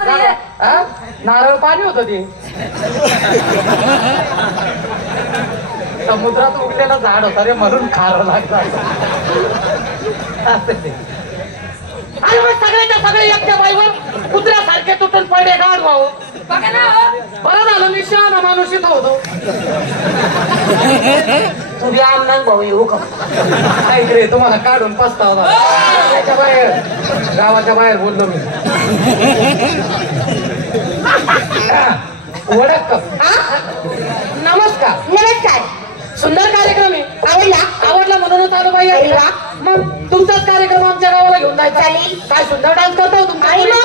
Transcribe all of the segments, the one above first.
नारळ पाणी होत ते समुद्रात उगलेलं झाड होतं रे म्हणून खारं लागतं. अरे मग सगळ्याच्या सगळे एकट्या बाईवर कुत्र्यासारखे तुटून पडे गाड भाऊ. बरं झालं मी शहाणा माणूस इथं होतो. तुझी आमदार भाऊ येऊ का रे तुम्हाला काढून पस्तावा त्याच्या बाहेर गावाच्या बाहेर बोललो मी. ओळख नमस्कार. नमस्कार. सुंदर कार्यक्रम आहे. आवडला म्हणूनच आलो बाई. मग तुमचाच कार्यक्रम आमच्या गावाला घेऊन जायचा. काय सुंदर डान्स करता तुमचा आहे ना.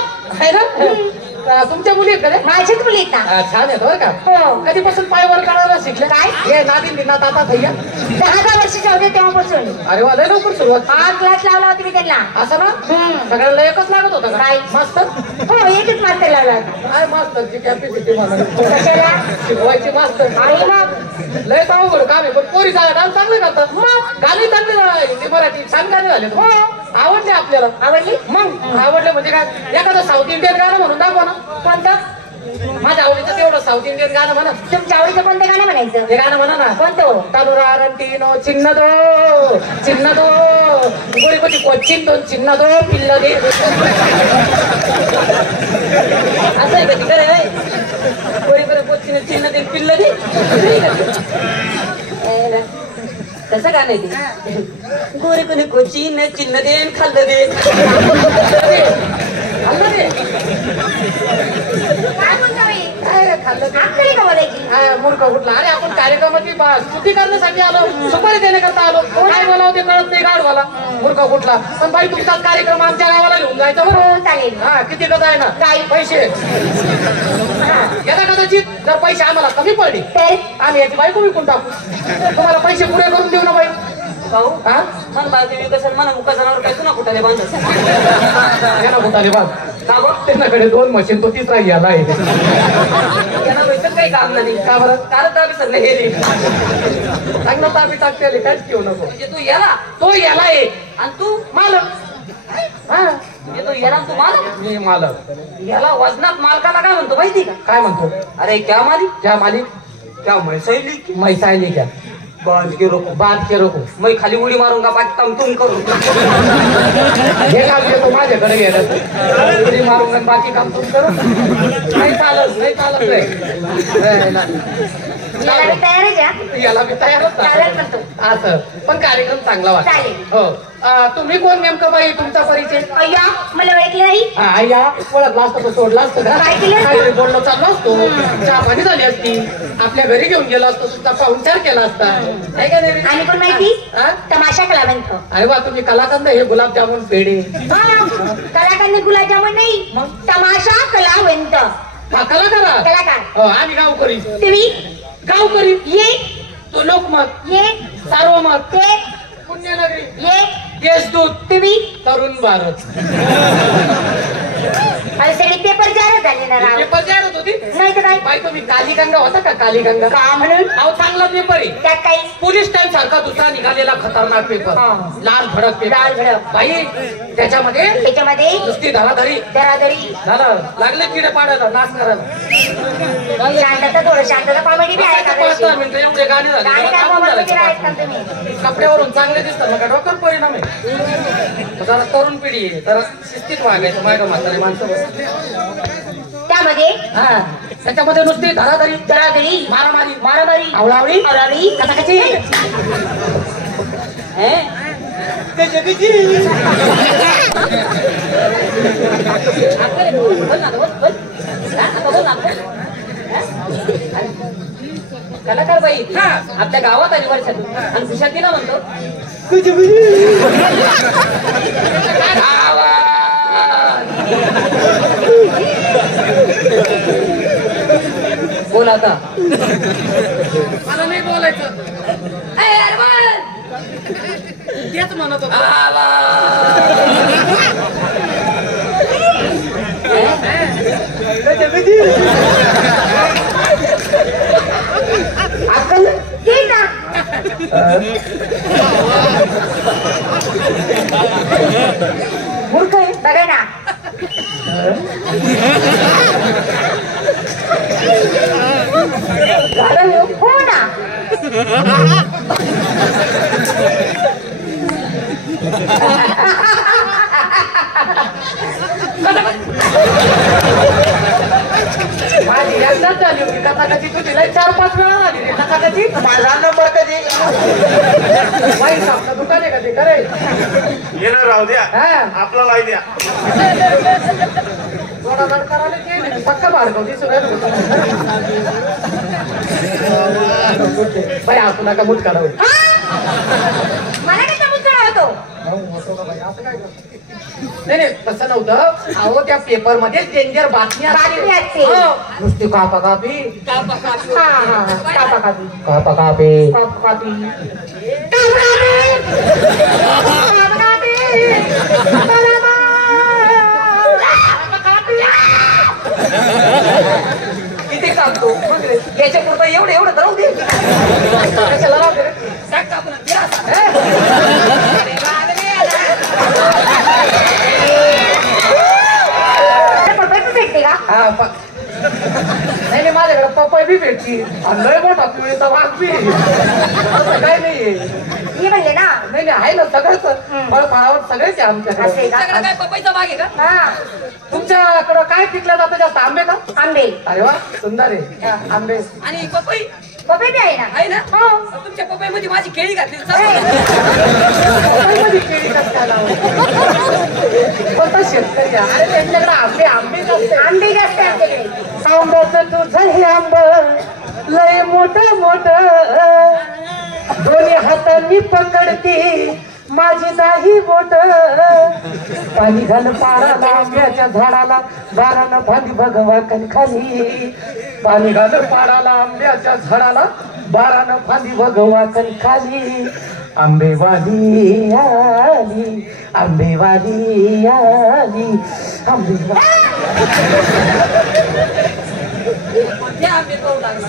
तुमच्या मुली आहेत का? माझ्याच मुली आहेत ना. छान आहेत बरं का. कधीपासून पाय वर काढायला शिकले काय? हे नादी निनात आता भैया 10 वर्षाचे होते तेव्हापासून. अरे वा लय लवकर सुरुवात. हा क्लास लावला होता मी त्यांना. असं ना सगळ्यांना एकच लागत होता काय मास्तर? हो एकच मास्तर लावला होता. काय मास्तरची कॅपॅसिटी मला कशाला शिकवायची मास्तर. आणि मग लय अवघड काम आहे. पण पोरी डान्स चांगले करतात. मग गाणी चांगली हिंदी मराठी छान गाणी झाले. आवडले आपल्याला. आवडली. मग आवडले म्हणजे काय एखादं साऊथ इंडियन गाणं म्हणून दाखवा ना. कोणतं? माझ्या आवडीचं तेवढं साऊथ इंडियन गाणं म्हणा. तुमच्या आवडीचं कोणतं गाणं म्हणायचं? हे गाणं म्हणा ना. कोणतं? तनुरारंटीनो चिन्नदो चिन्नदो गोळी कोची कोचिन दोन चिन्नदो पिल्ल दे. असं आहे का तिकडे गोरी गोरी कोचिन चिन्ह दे पिल्ल दे. कसं गाणं आहे ते? गोरी कोणी कोचिन चिन्ह देन खाल्लं दे. खाल्लं दे काय म्हणता बाई? काय खाल्लं दे आपल्याला का बोलायची? मूर्ख कुठला. अरे आपण कार्यक्रमाची स्तुती करण्यासाठी आलो. सुपारी देण्याकरता आलो. काय बोलावं ते कळत नाही गाड मला. मूर्ख कुठला. पण बाई तुमचाच कार्यक्रम आमच्या गावाला घेऊन जायचा बरं. हो चालेल. हा किती कसं आहे ना काही पैसे यदा कदाचित जर पैसे आम्हाला कमी पडले तर आम्ही याची बायको विकून टाकू. तुम्हाला पैसे पुरे करून देऊ ना बाई. भाऊ हा मन बाळते विकसन म्हणा मुका जनावर काय तुला कुठाने बांधायचं यांना कुठाले बांध. का बघ त्यांच्याकडे 2 मशीन तो तिसरा याला आहे. त्यांना भेटत काही काम नाही. का बरं? कारण तर सगळं हे रे चांगलं ताबी टाकते काहीच घेऊ नको. म्हणजे तू याला तो याला आहे आणि तू मालक. हा म्हणजे तू याला तू मालक. मी मालक. याला वजनात मालकाला काय म्हणतो माहिती का? काय म्हणतो? अरे क्या मालिक क्या मालिक? क्या मैसैली मैसायली क्या बांध के रोको बांध के रोको. मैं खाली उडी मारूंगा बाकी काम तुम करू. हे काम घेतो माझ्याकडे गेलं उडी मारून आणि बाकी काम तुम करू. नाही चालत नाही चालत नाही. याला मी तयारच आहे. याला मी तयारच चालेल म्हणतो. असं पण कार्यक्रम चांगला वाटतो. चालेल. हो तुम्ही कोण नेमकं बाई? तुमचा परिचय? अय्या मला ओळखलं नाही. आया ओळखला असतं तो सोडला असतं का? काय केलं? काय बोलणं चाललो असतो. चहा पाणी झाली असती. आपल्या घरी घेऊन गेला असतो. तुमचा पाहुणचार केला असता. काय काय नाही. आणि कोण माहिती? हा? तमाशा कलावंत. अरे वा तुम्ही कलाकंद हे गुलाबजामुन पेढे कलाकांनी गुलाबजामुन नाही मग तमाशा कलावंत. कलाकार कलाकार. आम्ही गावकरी. तुम्ही गावकरी ये तो लोकमत ये सार्वमत ते पुण्यनगरी ये देशदूत तुम्ही तरुण भारत. अरे सगळे पेपर जाहीर झाले ना राव. पेपर जाहिरात होती. नाही तर काय बाई तुम्ही कालीगंगा होता का? कालीगंगा का म्हणून अहो चांगला पेपर आहे. त्यात काही पोलीस टाइम सारखा दुसरा निघालेला खतरनाक पेपर. लाल भडक पेपर. लाल भडक. बाई त्याच्यामध्ये त्याच्यामध्ये नुसती धराधरी दरादरी झालं. लागले किडे पाडायला नाश करायला. शांतता थोडं शांतता कॉमेडी बी आहे का 5 मिनिटं एवढे गाणे झाले. गाणी काय थांबून मोबाईल झाले. वगैरे आहेत का तुम्ही? कपड्यावरून चांगले दिसतात मग डॉक्टर परिणाम आहे. जरा तरुण पिढी आहे. जरा शिस्तीत वागायचं माझ्या म्हातारे माणसं. त्यामध्ये हा त्याच्यामध्ये नुसती धराधरी दरादरी मारामारी मारामारी आवळावळी आवळावळी कचाकची कलाकार बाई आपल्या गावात आली वर्षातून आणि खुशाल तिला म्हणतो बोल आता. मला नाही बोलायचं. तेच म्हणत होतो. अक्कल ठीक ना. मूर्ख आहे बघा ना. झालं हो ना. माझी एकदाच झाली होती कथाकथी, तू तिला 4-5 वेळा झाली रे कथाकथी. माझा नंबर कधी बाई सापचं दुकान आहे का ते करे? येणार राहू द्या, हा. आपला लाई द्या. थोडा दड करायला ते नाही, पक्का मार्गवती सगळं. बाई असू नका मुठ करावं. मला काय समजून होतो. नाही नाही तसं नव्हतं. अहो त्या पेपर मध्ये डेंजर बातमी बातमी असते. नुसती कापा कापी हा हा कापा कापी कापा कापी कापा कापी किती कापतो मग रे याच्या पुरता एवढं राहू दे. कशाला राहू दे रे? टाक कापून दे आता. पप्पाच भेटते का? हा, नाही नाही माझ्याकडे पपई बी भेटची आणि लय मोठा पिवळीचा वाघ बी असं काय नाहीये. मी म्हणले ना. नाही नाही आहे ना सगळंच फळ फळावर सगळेच आहे असे आमच्याकडे. का? काय पपईचा बाग आहे का? हा तुमच्याकडं काय पिकलं जातं जास्त? आंबे का? आंबे अरे वा सुंदर आहे आंबे. आणि पपई पप्पे बी आहे ना. आहे ना? हो. तुमच्या पपईमध्ये माझी केळी घातली तर ए, चालतं. पपईमध्ये केळी कसं काय लावली? कोणता शेतकरी आहे? अरे त्यांच्याकडे आंबे जास्त आहे. आंबे जास्त आहे आमच्याकडे. आंब्याचं तुझं हे आंब लय मोठं दोन्ही हातांनी पकडते माझी नाही बोट. पाणी घाल पाडाला आंब्याच्या झाडाला बारानं फांदी भगवा खाली. पाणी घाल पाडाला आंब्याच्या झाडाला बारानं फांदी भगवा खाली. आंबेवाली आली आंबेवाली आली आंबेवाली. ते आंबे पाहू लागला.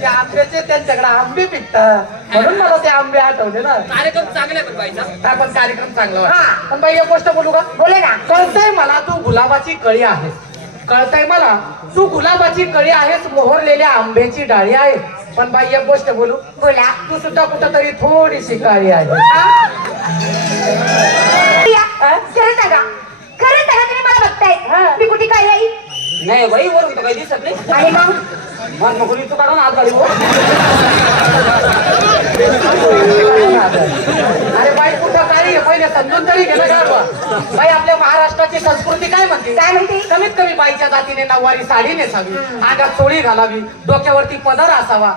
त्या आंब्याचे त्यांच्याकडे आंबे पिकतात म्हणून मला ते आंबे आठवले ना. कार्यक्रम चांगला आहे पण बाईचा. हा पण कार्यक्रम चांगला हा. वाटला. पण बाई एक गोष्ट बोलू का? बोले ना. कळतंय मला तू गुलाबाची कळी आहेस. कळतंय मला तू गुलाबाची कळी आहेस, मोहरलेल्या आंब्याची डाळी आहे. पण बाई एक गोष्ट बोलू, बोला. तू सुद्धा कुठं तरी थोडीशी काळी आहे. खरं सांगा तुम्ही मला बघताय मी कुठे काय आई नाही बाई वरून तर काही दिसत नाही. आणि मग मन मग तू काढून आत गाडी हो. अरे बाई कुठं काळी आहे पहिले समजून तरी गेलं का बा? बाई आपल्या महाराष्ट्राची संस्कृती काय म्हणते? काय म्हणते? कमीत कमी बाईच्या जातीने नऊवारी साडी नेसावी, अंगात चोळी घालावी, डोक्यावरती पदर असावा.